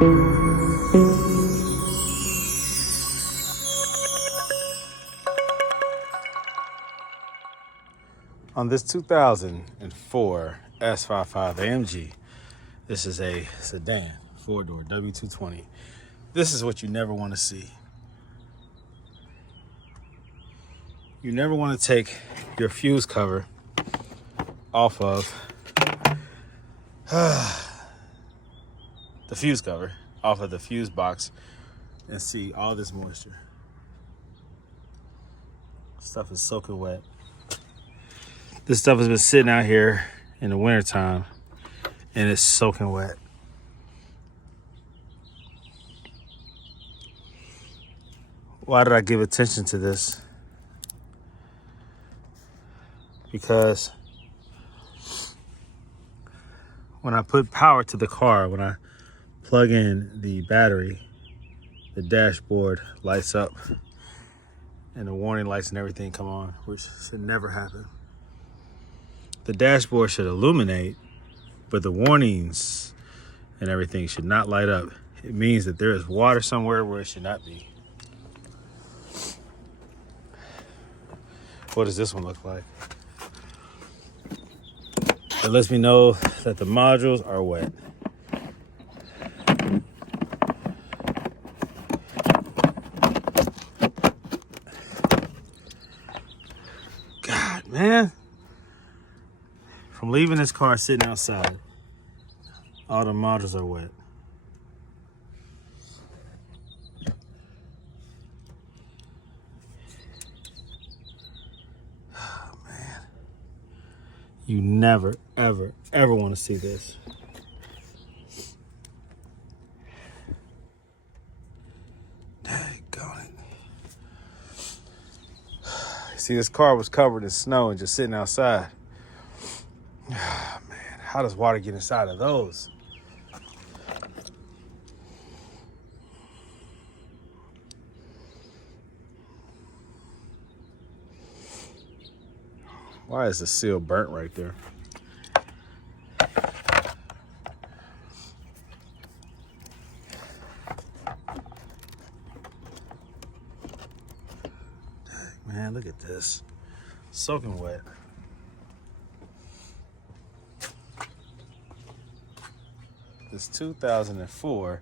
On this 2004 S55 AMG, this is a sedan, 4-door W220. This is what you never want to see. You never want to take your fuse cover off of the fuse cover off of the fuse box and see all this moisture. Stuff is soaking wet. This stuff has been sitting out here in the wintertime and it's soaking wet. Why did I give attention to this? Because when I put power to the car, when I plug in the battery, the dashboard lights up and the warning lights and everything come on, which should never happen. The dashboard should illuminate, but the warnings and everything should not light up. It means that there is water somewhere where it should not be. What does this one look like? It lets me know that the modules are wet. God, man. From leaving this car sitting outside, all the modules are wet. Oh, man. You never, ever, ever want to see this. Daggone it. See, this car was covered in snow and just sitting outside. Oh, man, how does water get inside of those? Why is the seal burnt right there? Dang, man, look at this. Soaking wet. This 2004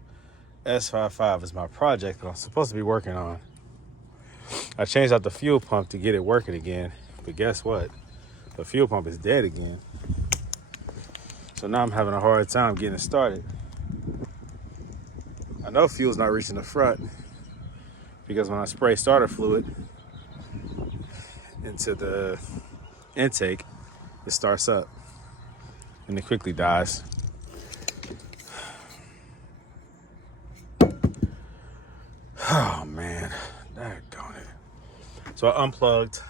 S55 is my project that I'm supposed to be working on. I changed out the fuel pump to get it working again, but guess what? The fuel pump is dead again. So now I'm having a hard time getting it started. I know fuel's not reaching the front because when I spray starter fluid into the intake, it starts up and it quickly dies. Oh man, daggone it. So I unplugged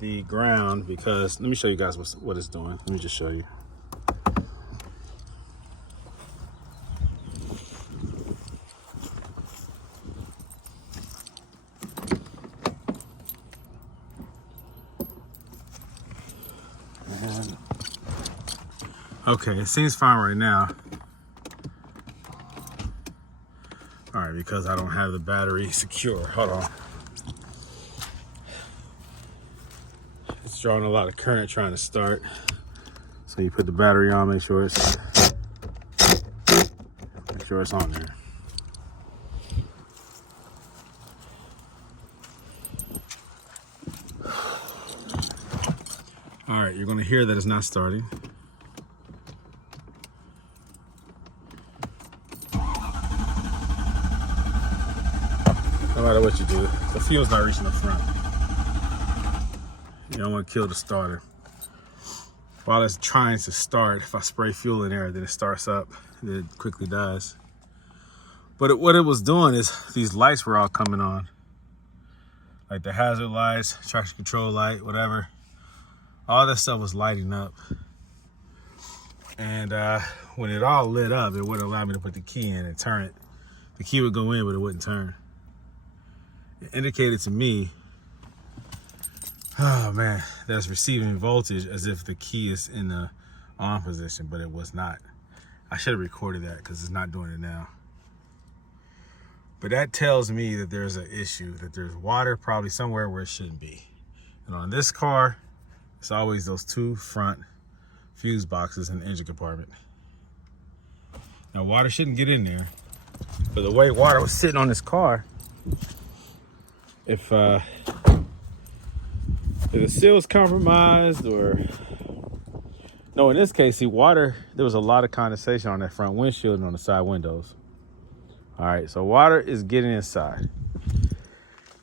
the ground because, let me show you guys what it's doing. Let me just show you. And, okay, it seems fine right now. All right, because I don't have the battery secure. Hold on. It's drawing a lot of current trying to start. So you put the battery on, make sure it's on there. All right, you're gonna hear that it's not starting. No matter what you do, the fuel's not reaching the front. You don't want to kill the starter. While it's trying to start, if I spray fuel in there, then it starts up and then it quickly dies. But what it was doing is these lights were all coming on. Like the hazard lights, traction control light, whatever. All that stuff was lighting up. And when it all lit up, it wouldn't allow me to put the key in and turn it. The key would go in, but it wouldn't turn. It indicated to me, oh man, that's receiving voltage as if the key is in the on position, but it was not. I should have recorded that because it's not doing it now. But that tells me that there's an issue, that there's water probably somewhere where it shouldn't be. And on this car, it's always those two front fuse boxes in the engine compartment. Now, water shouldn't get in there, but the way water was sitting on this car, if the seal is compromised, or no, in this case, see, water, there was a lot of condensation on that front windshield and on the side windows. All right, so water is getting inside,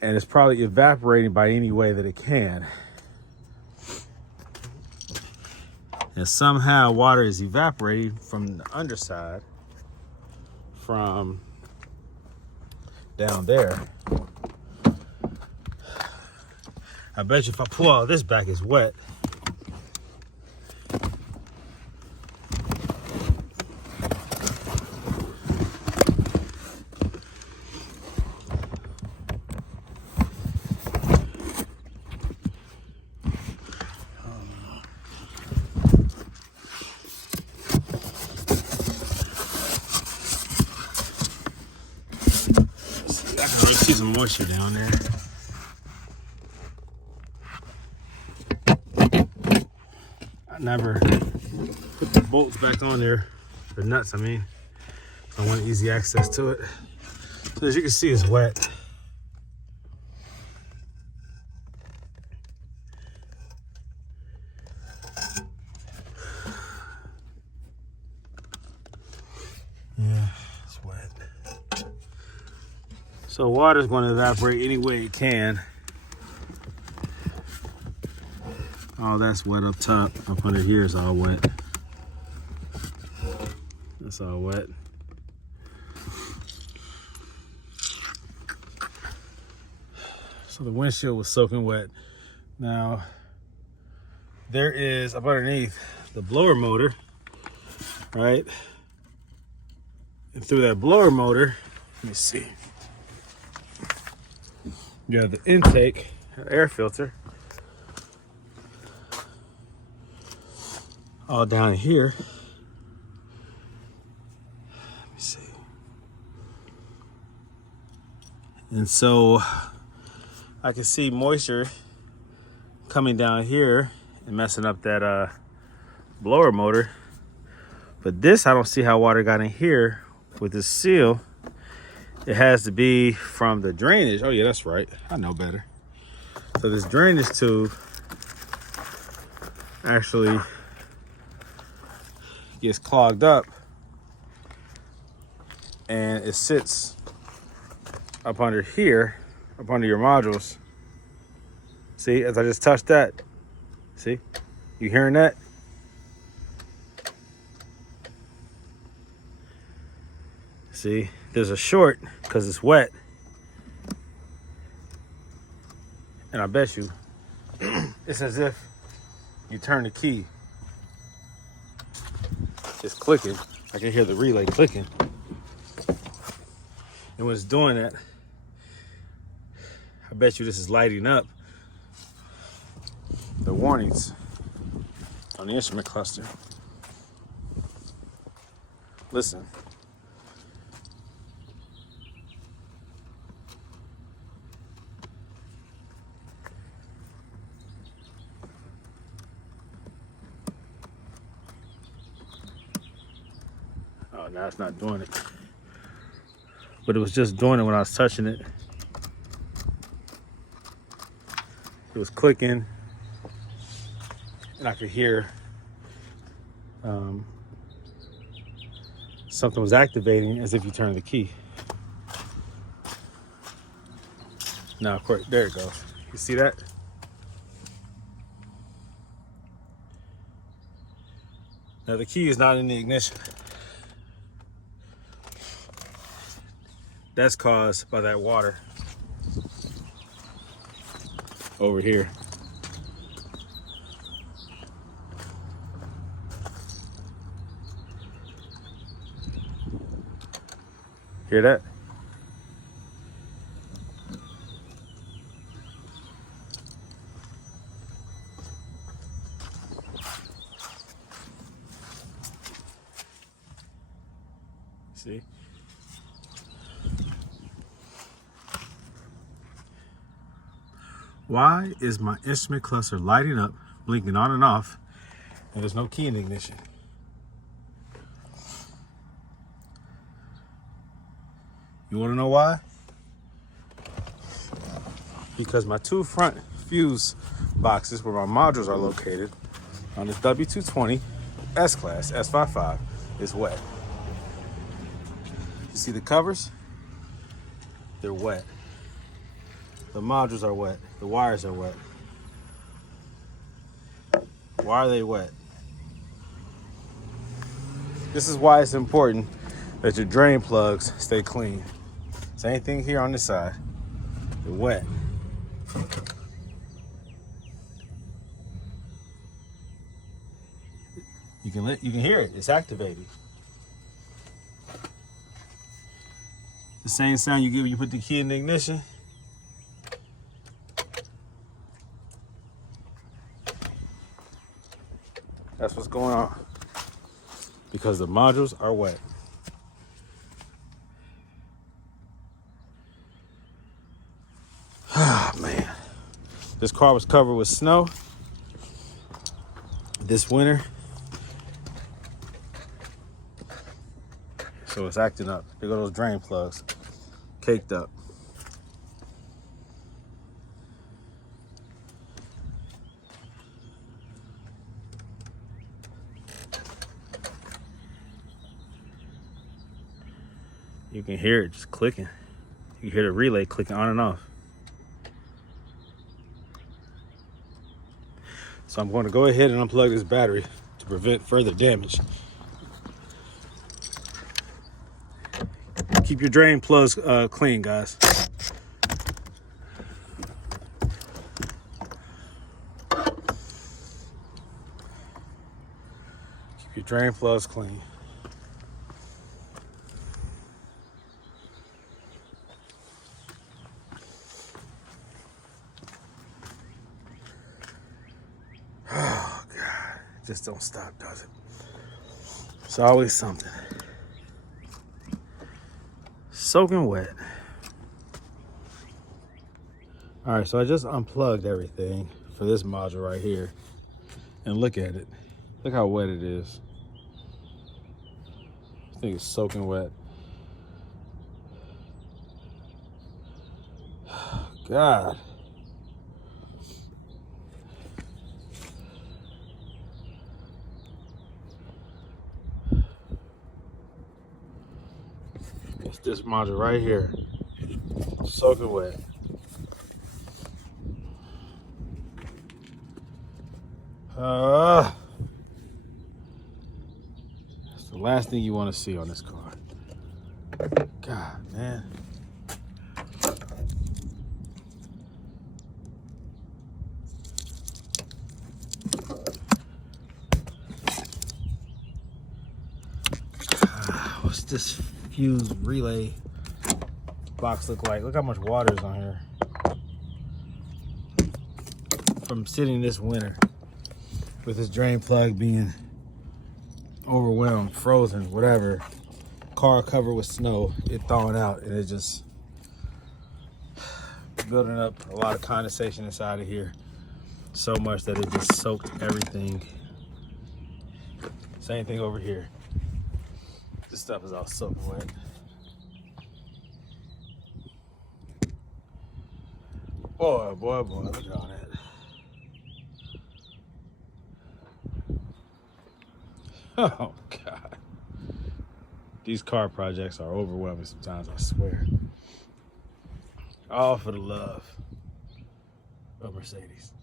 and it's probably evaporating by any way that it can. And somehow water is evaporating from the underside, from down there. I bet you if I pull all this back, it's wet. I see some moisture down there. I never put the bolts back on there, the nuts, I mean. I want easy access to it. So as you can see, it's wet. Yeah, it's wet. So water's going to evaporate any way it can. Oh, that's wet up top. Up under here is all wet. That's all wet. So the windshield was soaking wet. Now, there is up underneath the blower motor, right? And through that blower motor, let me see. You have the intake, air filter, all down here. Let me see. And so I can see moisture coming down here and messing up that blower motor. But this, I don't see how water got in here with this seal. It has to be from the drainage. Oh yeah, that's right. I know better. So this drainage tube actually gets clogged up and it sits up under here, up under your modules. See, as I just touched that, see, you hearing that? See, there's a short because it's wet. And I bet you, it's as if you turn the key. It's clicking. I can hear the relay clicking. And when it's doing that, I bet you this is lighting up the warnings on the instrument cluster. Listen. Oh, now it's not doing it. But it was just doing it when I was touching it. It was clicking. And I could hear something was activating as if you turn the key. Now, of course, there it goes. You see that? Now, the key is not in the ignition. That's caused by that water over here. Hear that? See? Why is my instrument cluster lighting up, blinking on and off, and there's no key in the ignition? You want to know why? Because my two front fuse boxes where my modules are located on this W220 S-Class, S55, is wet. You see the covers? They're wet. The modules are wet. The wires are wet. Why are they wet? This is why it's important that your drain plugs stay clean. Same thing here on this side. They're wet. You can hear it. It's activated. The same sound you get when you put the key in the ignition. That's what's going on. Because the modules are wet. Ah, man. This car was covered with snow this winter. So it's acting up. There go those drain plugs. Caked up. You can hear it just clicking. You can hear the relay clicking on and off. So I'm going to go ahead and unplug this battery to prevent further damage. Keep your drain plugs clean, guys. Keep your drain plugs clean. Oh, God. It just don't stop, does it? It's always something. Soaking wet. All right, so I just unplugged everything for this module right here. And look at it. Look how wet it is. I think it's soaking wet. God. It's this module right here. Soaking wet. That's the last thing you want to see on this car. God, man. What's this fuse relay box look like? Look how much water is on here. From sitting this winter with this drain plug being overwhelmed, frozen, whatever. Car covered with snow, it thawing out, and it just building up a lot of condensation inside of here. So much that it just soaked everything. Same thing over here. This stuff is all soaking wet. Boy, boy, boy, look at all that. Oh, God. These car projects are overwhelming sometimes, I swear. All for the love of Mercedes.